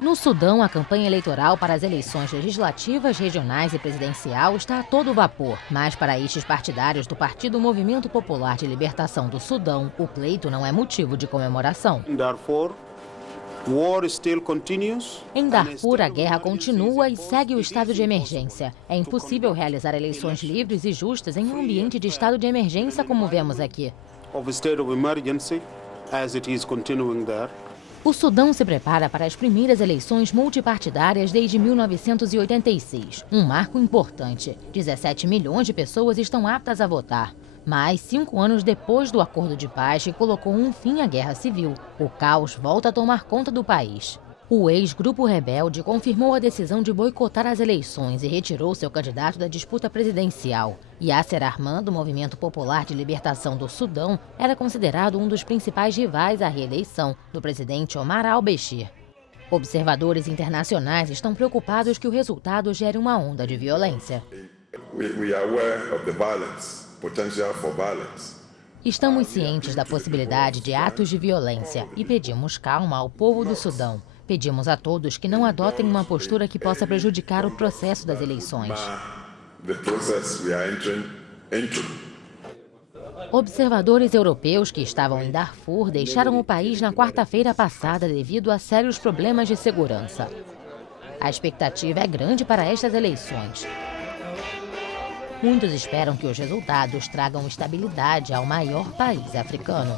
No Sudão, a campanha eleitoral para as eleições legislativas, regionais e presidencial está a todo vapor. Mas para estes partidários do Partido Movimento Popular de Libertação do Sudão, o pleito não é motivo de comemoração. Em Darfur, a guerra continua e segue o estado de emergência. É impossível realizar eleições livres e justas em um ambiente de estado de emergência como vemos aqui. O Sudão se prepara para as primeiras eleições multipartidárias desde 1986, um marco importante. 17 milhões de pessoas estão aptas a votar. Mas, 5 anos depois do acordo de paz que colocou um fim à guerra civil, o caos volta a tomar conta do país. O ex-grupo rebelde confirmou a decisão de boicotar as eleições e retirou seu candidato da disputa presidencial. Yasser Arman, do Movimento Popular de Libertação do Sudão, era considerado um dos principais rivais à reeleição do presidente Omar al-Bashir. Observadores internacionais estão preocupados que o resultado gere uma onda de violência. Estamos cientes da possibilidade de atos de violência e pedimos calma ao povo do Sudão. Pedimos a todos que não adotem uma postura que possa prejudicar o processo das eleições. Observadores europeus que estavam em Darfur deixaram o país na quarta-feira passada devido a sérios problemas de segurança. A expectativa é grande para estas eleições. Muitos esperam que os resultados tragam estabilidade ao maior país africano.